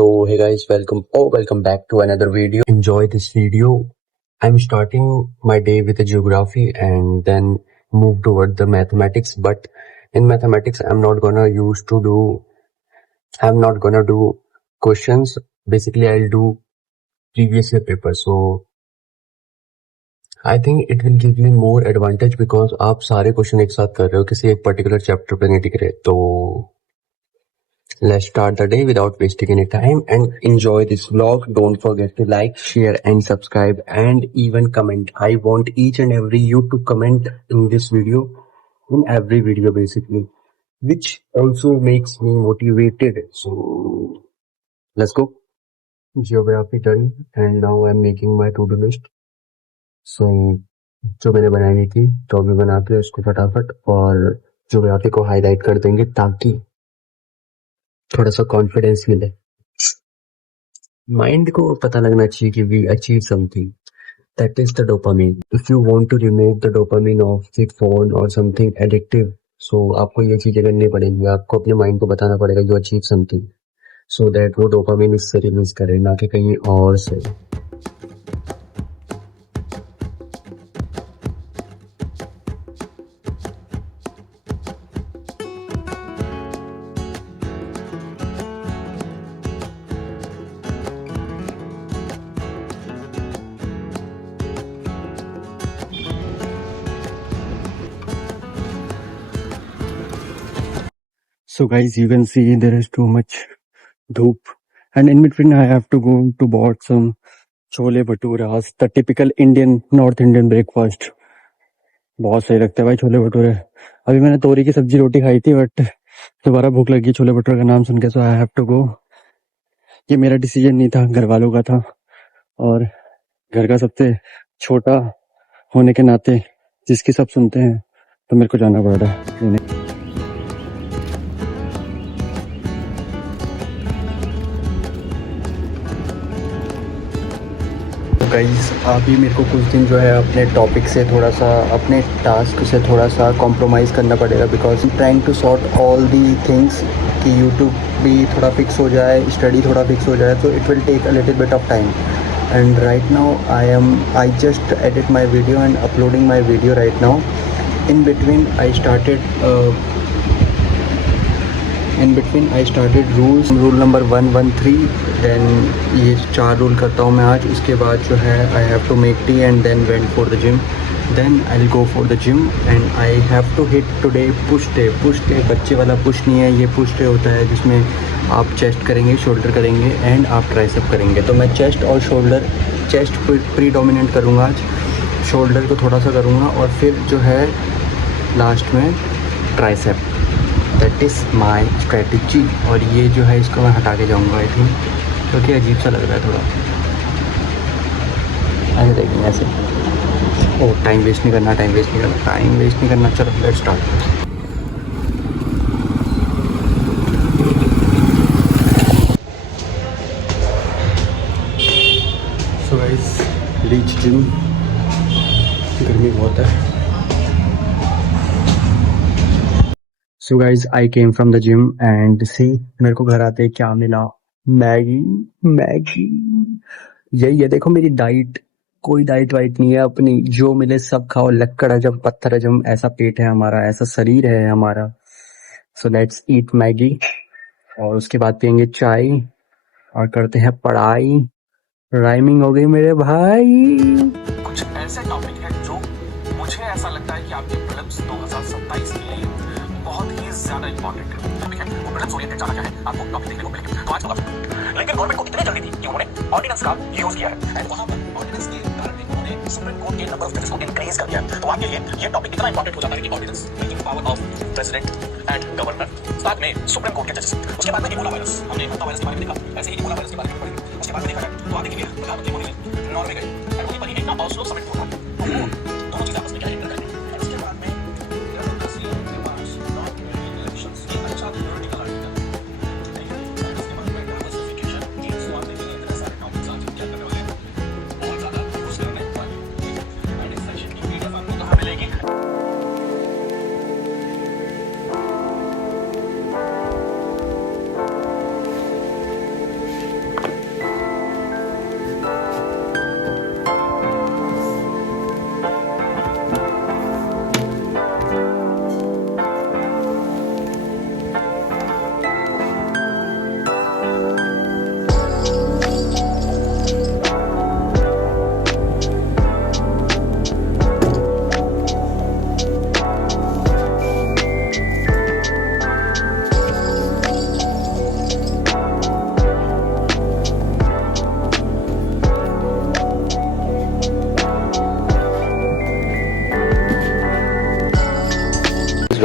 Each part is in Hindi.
So hey guys, welcome back to another video. Enjoy this video. I'm starting my day with a geography and then move toward the mathematics. But in mathematics, I'm not gonna do questions. Basically, I'll do previous year paper. So I think it will give me more advantage because आप सारे क्वेश्चन एक साथ कर रहे हो किसी एक पर्टिकुलर चैप्टर पे नहीं टिक रहे तो let's start the day without wasting any time and enjoy this vlog. Don't forget to like, share and subscribe and even comment. I want each and every you to comment in this video, in every video basically, which also makes me motivated. So let's go. Geography done and now I'm making my to-do list. So जो मैंने बनाई थी तो अभी बनाते हैं उसको फटाफट और ज्योग्राफी को हाईलाइट कर देंगे ताकि थोड़ा सा कॉन्फिडेंस मिले. माइंड को पता लगना चाहिए कि we achieve something. That is the dopamine. If you want to remove the dopamine of the phone और समथिंग एडिक्टिव, सो आपको ये चीजें करनी पड़ेगी. आपको अपने माइंड को बताना पड़ेगा you achieve something so that वो डोपामिन इससे रिलीज करे ना कि कहीं और से. So guys, you can see there is too much dhoop and in between I have to go to bought some chole bhaturas, the typical Indian North Indian breakfast. बहुत सही लगता है भाई छोले भटूरे. अभी मैंने तोरी की सब्जी रोटी खाई थी बट दोबारा भूख लगी छोले भटूरे का नाम सुन के. सो आई हैव टू गो. ये मेरा डिसीजन नहीं था, घर वालों का था और घर का सबसे छोटा होने के नाते जिसकी सब सुनते हैं तो मेरे को जाना पड़ रहा है. गाइस अभी मेरे को कुछ दिन जो है अपने टॉपिक से थोड़ा सा, अपने टास्क से थोड़ा सा कॉम्प्रोमाइज़ करना पड़ेगा because trying to sort all the things कि यूट्यूब भी थोड़ा फिक्स हो जाए, स्टडी थोड़ा फिक्स हो जाए. तो it will take a little bit of time and right now I just edit my video and uploading my video right now. In between I started rule number 113. Then ये 4 रूल करता हूँ मैं आज. उसके बाद जो है I have to make tea and then went for the gym. Then I will go for the gym and I have to hit today push day. बच्चे वाला पुश नहीं है, ये पुश डे होता है जिसमें आप चेस्ट करेंगे, शोल्डर करेंगे एंड आप ट्राइसेप करेंगे. तो मैं चेस्ट और शोल्डर, चेस्ट प्रीडोमिनेंट करूँगा आज, शोल्डर को थोड़ा सा करूँगा और फिर जो है लास्ट में tricep. That is my strategy. और ये जो है इसको मैं हटा के जाऊँगा आई थिंक क्योंकि अजीब सा लग रहा है थोड़ा. ऐसे देखेंगे ऐसे. ओह टाइम वेस्ट नहीं करना. चलो let's start. So guys reach gym. गर्मी बहुत है. So guys I came from the gym and see मेरे को घर आते क्या मिला. मैगी. यही है देखो मेरी डाइट. कोई डाइट वाइट नहीं है अपनी, जो मिले सब खाओ. लक्कड़ हजम पत्थर हजम ऐसा पेट है हमारा, ऐसा शरीर है हमारा. सो लेट्स ईट मैगी और उसके बाद पियेंगे चाय और करते हैं पढ़ाई. राइमिंग हो गई मेरे भाई. कुछ ऐसे टॉपिक है जो मुझे ऐसा लगता है कि आपके प्रीलिम्स 2027 के लिए बहुत ही ज्यादा इंपॉर्टेंट टॉपिक है. वो प्रीलिम्स ओरिएंटेड जाना चाहे आपको टॉपिक देखने को मिलेंगे. तो आज होगा लेकिन गवर्नमेंट को इतनी जल्दी थी कि उन्होंने ऑर्डिनेंस का यूज किया है एंड वहां पर ऑर्डिनेंस के कारण उन्होंने सुप्रीम कोर्ट के नंबर ऑफ जजेस को इंक्रीज कर दिया. तो आपके लिए ये टॉपिक इतना इंपॉर्टेंट हो जाता है कि ordinance making power of president and governor, साथ में सुप्रीम कोर्ट के जजेस. उसके बाद में इबोला वायरस, हमने इबोला वायरस के बारे में देखा, ऐसे ही इबोला वायरस के बारे में पढ़ेंगे. उसके बाद में देखा है तो आगे की नॉर्वे गए एंड वहीं पर ही एक ना ऑस्लो समिट हुआ. दोनों चीजें आपस में क्या इंटर करती है. उसके बाद में डेमोक्रेसी के पास नॉन इलेक्शंस की अच्छा थ्योरेटिकल आर्टिकल. उसके बाद में डाइवर्सिफिकेशन की शुरुआत में इतने सारे टॉपिक्स आज क्या करने वाले हैं, बहुत ज्यादा फोकस करने वाले. एंड इस सेशन की पीडीएफ आपको कहां मिलेगी.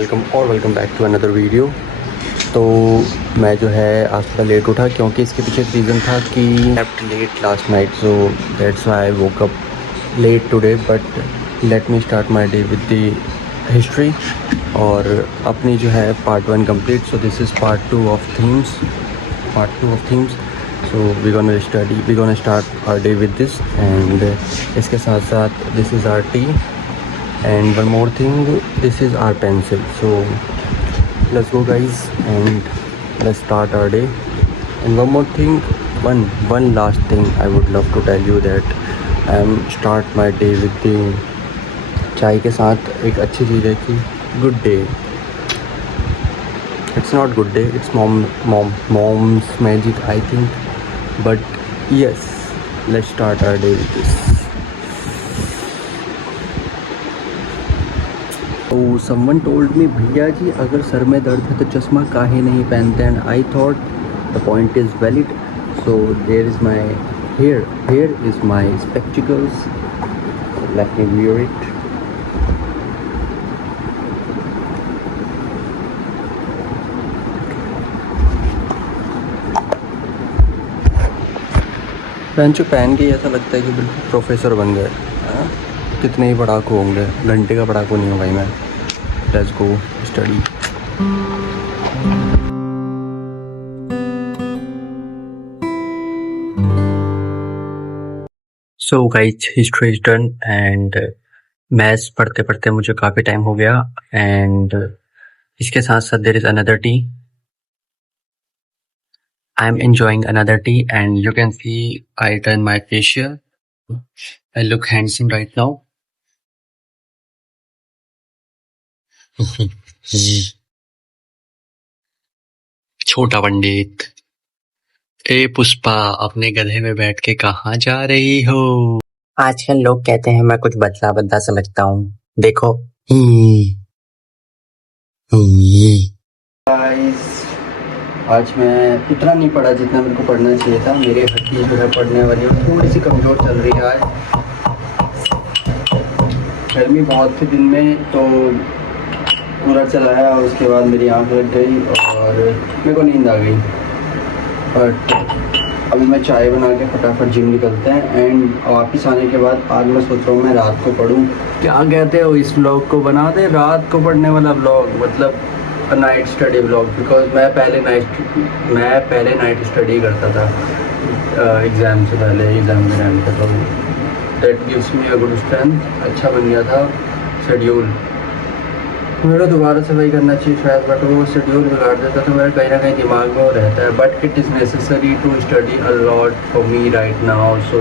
Welcome back to another video. तो मैं जो है आज थोड़ा लेट उठा क्योंकि इसके पीछे एक रीज़न था कि left late last night, so that's why I woke up late today. But let me start my day with the history और अपनी जो है part 1 complete. So this is part 2 of themes. So we gonna start our day with this and इसके साथ साथ this is our tea and one more thing, this is our pencil. So let's go guys and let's start our day. And one more thing, one last thing I would love to tell you that I am start my day with the चाय के साथ एक अच्छी चीज़ है कि good day. It's not good day, it's mom's magic I think, but yes, let's start our day with this. तो समवन टोल्ड मी, भैया जी अगर सर में दर्द है तो चश्मा काहे नहीं पहनते, and I thought the point is valid. So there is my here is my spectacles, let me wear it. पहन के ऐसा लगता है कि बिल्कुल प्रोफेसर बन गए। कितने ही पढ़ाकू होंगे, घंटे का पढ़ाकू नहीं हूँ भाई मैं। Let's go study. So guys, history is done and maths पढ़ते पढ़ते मुझे काफ़ी टाइम हो गया एंड इसके साथ साथ there is another tea. I am enjoying another tea and you can see I done my facial. I look handsome right now. छोटा पंडित। ए पुष्पा, अपने गधे में बैठ के कहाँ जा रही हो? आजकल लोग कहते हैं मैं कुछ बदला बदला सा लगता हूँ, देखो। गाइस, आज मैं इतना नहीं पढ़ा जितना मेरे को पढ़ना चाहिए था। मेरी हड्डी जो है पढ़ने वाली और थोड़ी सी कमज़ोर चल रही है आज। गर्मी बहुत थी दिन में तो कूलर चलाया और उसके बाद मेरी आँख लग गई और मेरे को नींद आ गई। बट अभी मैं चाय बना के फटाफट जिम निकलते हैं एंड वापस आने के बाद आज मैं सोच रहा हूँ मैं रात को पढूं। क्या कहते हो इस व्लॉग को? बना दे रात को पढ़ने वाला व्लॉग, मतलब नाइट स्टडी व्लॉग। बिकॉज मैं पहले नाइट स्टडी करता था एग्ज़ाम से पहले, एग्ज़ाम के टाइम पे, तो that gives me a good strength. अच्छा बन गया था शेड्यूल। मेरा दोबारा से वही करना चाहिए शायद, बट वो शेड्यूल बिगाड़ देता तो मेरा कहीं ना कहीं दिमाग में वो रहता है। But it is necessary to study a lot for me right now. So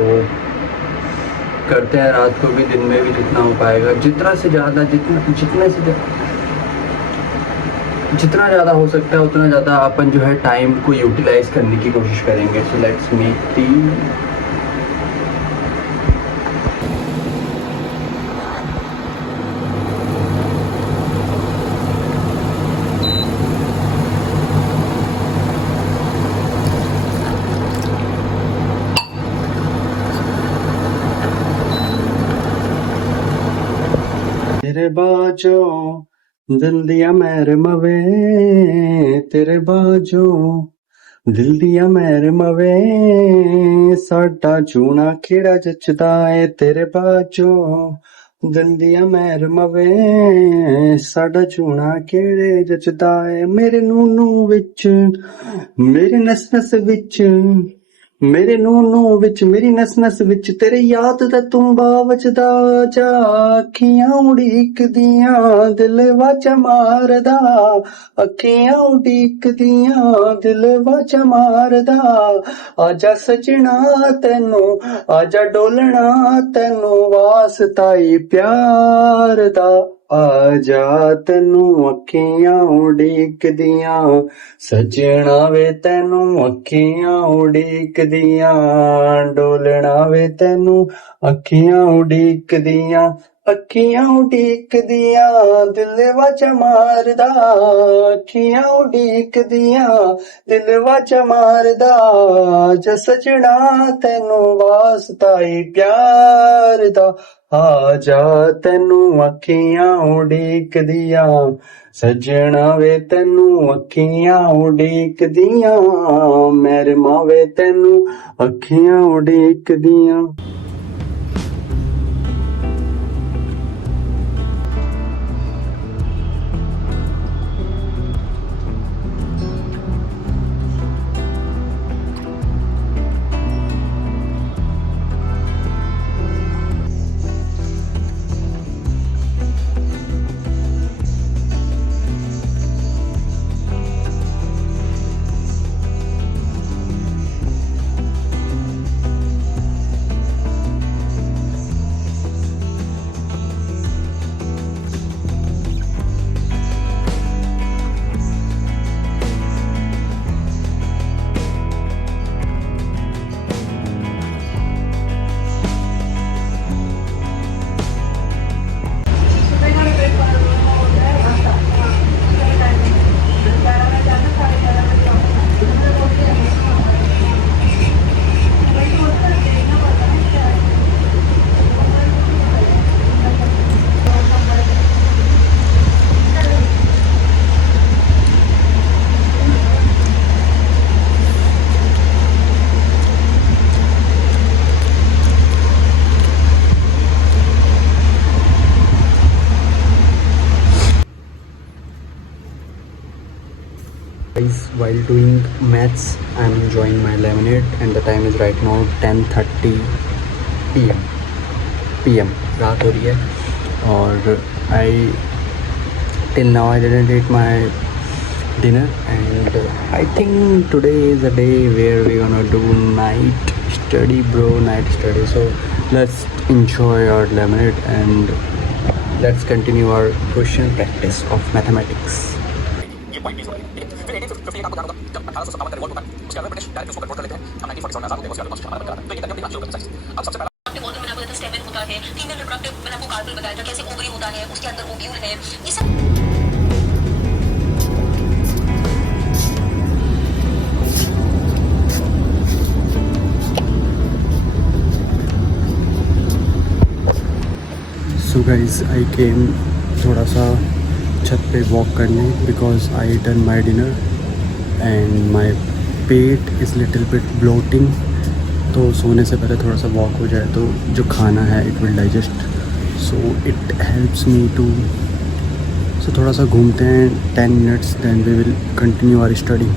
करते हैं रात को भी, दिन में भी, जितना हो पाएगा, जितना ज़्यादा हो सकता है उतना ज़्यादा अपन जो है टाइम को यूटिलाइज करने की कोशिश करेंगे। So let's make tea. तेरे बाजो दिल दिया मेरे मवे, तेरे बाजो दिल दिया मेरे मवे, साडा चूना खेड़ा जचदा है। तेरे बाजो दिल दिया मेरे मवे, साडा चूना खेड़े जचदा है। मेरे नूनू विच, मेरे नस नस विच, मेरे नूनू विच, मेरी नस नस विच, तेरे याद दा तुम्बा वजदा जा। अखियां उड़ीक दियां दिल वाचा मारदा, अखियां उड़ीक दियां दिल वाचा मारदा। आजा सजना तैनू, आजा डोलना तैनू, वास्ता ही प्यार दा। आजा तैनू अखियां उड़ीक दियां, सजना वे तैनू अखियां उड़ीक दियां, डोलना वे तैनू अखियां उड़ीक दियां, अखियां उड़ीक दियां दिल वाचा मारदा, अखियां उड़ीक दियां दिल वाचा मारदा। जा सजना तैनू वास्ता ही प्यार दा। आ जा तेनू अखियां उड़ीक दिया सजना वे तेनू अखियां उड़ीक दिया मेरे मावे तेनू अखियां उड़ीक दिया। Guys, while doing maths, I'm enjoying my lemonade, and the time is right now 10:30 p.m. रात हो रही है और till now I didn't eat my dinner, and I think today is a day where we're gonna do night study, night study. So let's enjoy our lemonade and let's continue our question practice of mathematics. ये पॉइंट 20 हो रहा है, ठीक है। फिर 1858 आपको ध्यान होगा जब 1857 का रिवॉल्ट होता है, उसके बाद ब्रिटिश डायरेक्टली उसको कंट्रोल कर लेते हैं। हम 1947 में आजाद होते हैं, उसके बाद कॉन्स्टिट्यूशन बनाते हैं। तो ये तक अपनी बात शुरू करते हैं। अब सबसे पहला ऑर्गन मैंने आपको बताया स्टेमन होता है, फीमेल रिप्रोडक्टिव मैंने आपको कार्पेल बताया था, कैसे ओवरी होता है, उसके अंदर ओव्यूल है, ये सब So guys, I came थोड़ा सा छत पे वॉक करने because I done my dinner and my पेट इज़ लिटिल बिट ब्लोटिंग। तो सोने से पहले थोड़ा सा वॉक हो जाए तो जो खाना है it will digest, so it helps me too. So थोड़ा सा घूमते हैं 10 minutes, then we will continue our study.